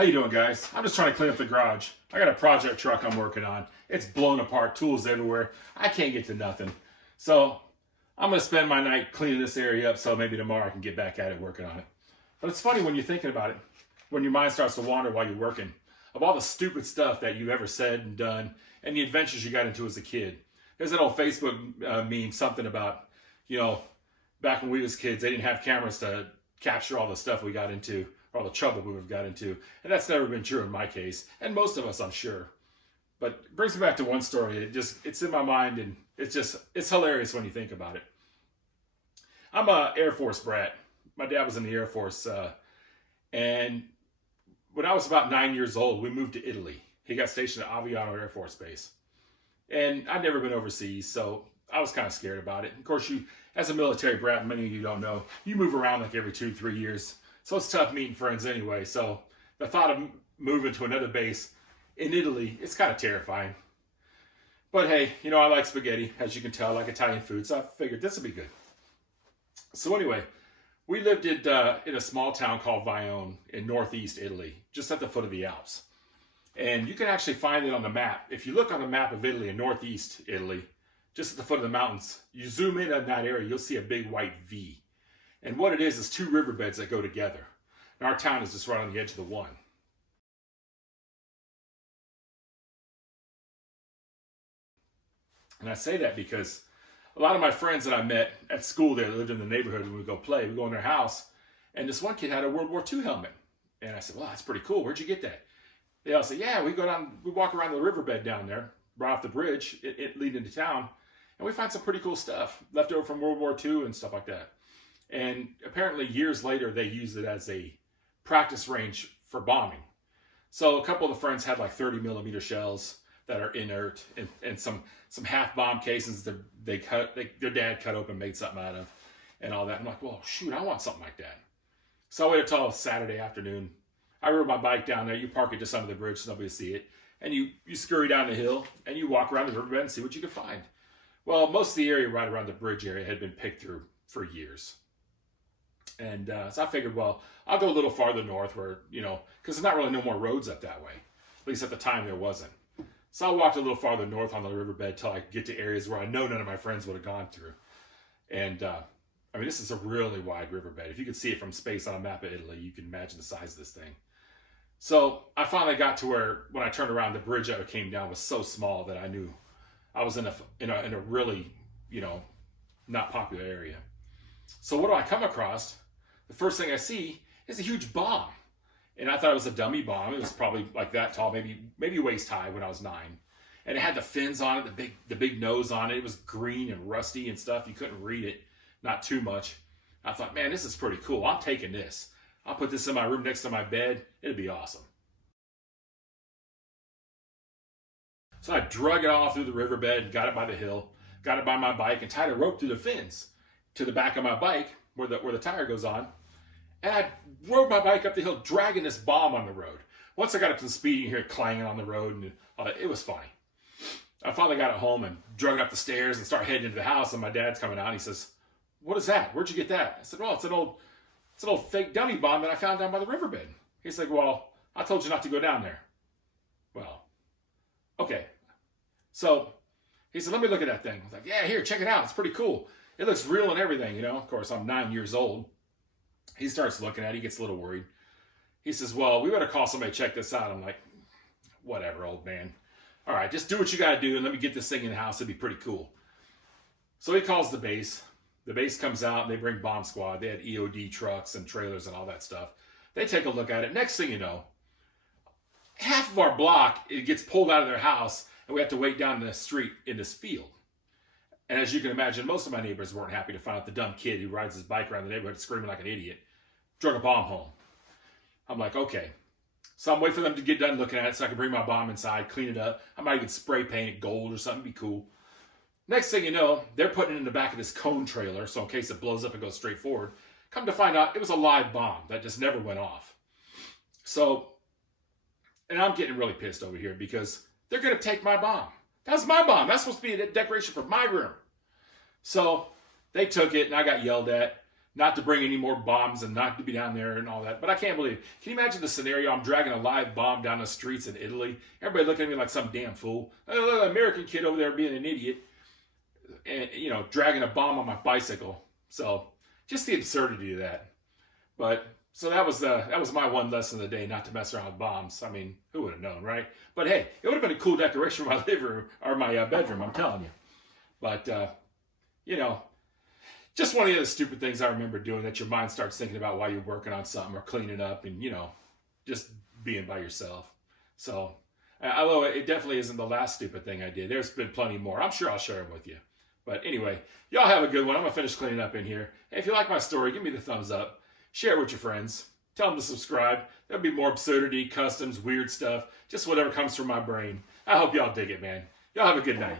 How you doing, guys? I'm just trying to clean up the garage. I got a project truck I'm working on. It's blown apart, tools everywhere. I can't get to nothing. So I'm gonna spend my night cleaning this area up so maybe tomorrow I can get back at it working on it. But it's funny when you're thinking about it, when your mind starts to wander while you're working, of all the stupid stuff that you've ever said and done and the adventures you got into as a kid. There's that old Facebook meme, something about, back when we was kids, they didn't have cameras to capture all the stuff we got into, or all the trouble we've got into. And that's never been true in my case, and most of us, I'm sure. But it brings me back to one story. It's in my mind, and it's hilarious when you think about it. I'm a Air Force brat. My dad was in the Air Force, and when I was about 9 years old, we moved to Italy. He got stationed at Aviano Air Force Base. And I'd never been overseas, so I was kind of scared about it. Of course, you, as a military brat, many of you don't know, you move around like every 2-3 years. So it's tough meeting friends anyway. So the thought of moving to another base in Italy, it's kind of terrifying. But hey, I like spaghetti, as you can tell, I like Italian food, so I figured this would be good. So anyway, we lived in a small town called Vione in northeast Italy, just at the foot of the Alps. And you can actually find it on the map. If you look on the map of Italy in northeast Italy, just at the foot of the mountains, you zoom in on that area, you'll see a big white V. And what it is two riverbeds that go together. And our town is just right on the edge of the one. And I say that because a lot of my friends that I met at school that lived in the neighborhood, when we go play, we go in their house, and this one kid had a World War II helmet. And I said, well, that's pretty cool. Where'd you get that? They all said, yeah, we walk around the riverbed down there, right off the bridge, leading into town, and we find some pretty cool stuff left over from World War II and stuff like that. And apparently years later, they used it as a practice range for bombing. So a couple of the friends had like 30mm shells that are inert and some half bomb casings that their dad cut open, made something out of, and all that. I'm like, well, shoot, I want something like that. So I waited until Saturday afternoon. I rode my bike down there. You park it just under the bridge so nobody will see it. And you scurry down the hill and you walk around the riverbed and see what you can find. Well, most of the area right around the bridge area had been picked through for years. And so I figured, well, I'll go a little farther north where, because there's not really no more roads up that way. At least at the time there wasn't. So I walked a little farther north on the riverbed till I get to areas where I know none of my friends would have gone through. And this is a really wide riverbed. If you could see it from space on a map of Italy, you can imagine the size of this thing. So I finally got to where, when I turned around, the bridge that came down was so small that I knew I was in a really, not popular area. So what do I come across? The first thing I see is a huge bomb. And I thought it was a dummy bomb. It was probably like that tall, maybe waist high when I was 9. And it had the fins on it, the big nose on it. It was green and rusty and stuff. You couldn't read it, not too much. I thought, man, this is pretty cool. I'm taking this. I'll put this in my room next to my bed. It'd be awesome. So I drug it all through the riverbed, got it by the hill, got it by my bike, and tied a rope through the fins to the back of my bike where the tire goes on. And I rode my bike up the hill, dragging this bomb on the road. Once I got up to the speed, you hear it clanging on the road, and it was funny. I finally got it home and drug it up the stairs and started heading into the house, and my dad's coming out, and he says, what is that? Where'd you get that? I said, well, it's an old fake dummy bomb that I found down by the riverbed. He's like, well, I told you not to go down there. Well, okay. So he said, let me look at that thing. I was like, yeah, here, check it out. It's pretty cool. It looks real and everything, Of course, I'm 9 years old. He starts looking at it. He gets a little worried. He says, well, we better call somebody to check this out. I'm like, whatever, old man. All right, just do what you got to do and let me get this thing in the house. It'd be pretty cool. So he calls the base. The base comes out and they bring bomb squad. They had EOD trucks and trailers and all that stuff. They take a look at it. Next thing you know, half of our block, it gets pulled out of their house and we have to wait down the street in this field. And as you can imagine, most of my neighbors weren't happy to find out the dumb kid who rides his bike around the neighborhood screaming like an idiot drug a bomb home. I'm like, okay. So I'm waiting for them to get done looking at it so I can bring my bomb inside, clean it up. I might even spray paint it gold or something, be cool. Next thing you know, they're putting it in the back of this cone trailer, so in case it blows up and goes straight forward. Come to find out, it was a live bomb that just never went off. So, and I'm getting really pissed over here because they're going to take my bomb. That's my bomb. That's supposed to be a decoration for my room. So they took it and I got yelled at. not to bring any more bombs and not to be down there and all that. But I can't believe it. Can you imagine the scenario? I'm dragging a live bomb down the streets in Italy. Everybody looking at me like some damn fool. An American kid over there being an idiot. And, you know, dragging a bomb on my bicycle. So just the absurdity of that. But so that was my one lesson of the day, not to mess around with bombs. I mean, who would have known, right? But hey, it would have been a cool decoration for my living room or my bedroom, I'm telling you. But you know, just one of the other stupid things I remember doing that your mind starts thinking about while you're working on something or cleaning up and, you know, just being by yourself. So, although it definitely isn't the last stupid thing I did. There's been plenty more. I'm sure I'll share them with you. But anyway, y'all have a good one. I'm going to finish cleaning up in here. Hey, if you like my story, give me the thumbs up. Share it with your friends. Tell them to subscribe. There'll be more absurdity, customs, weird stuff, just whatever comes from my brain. I hope y'all dig it, man. Y'all have a good night.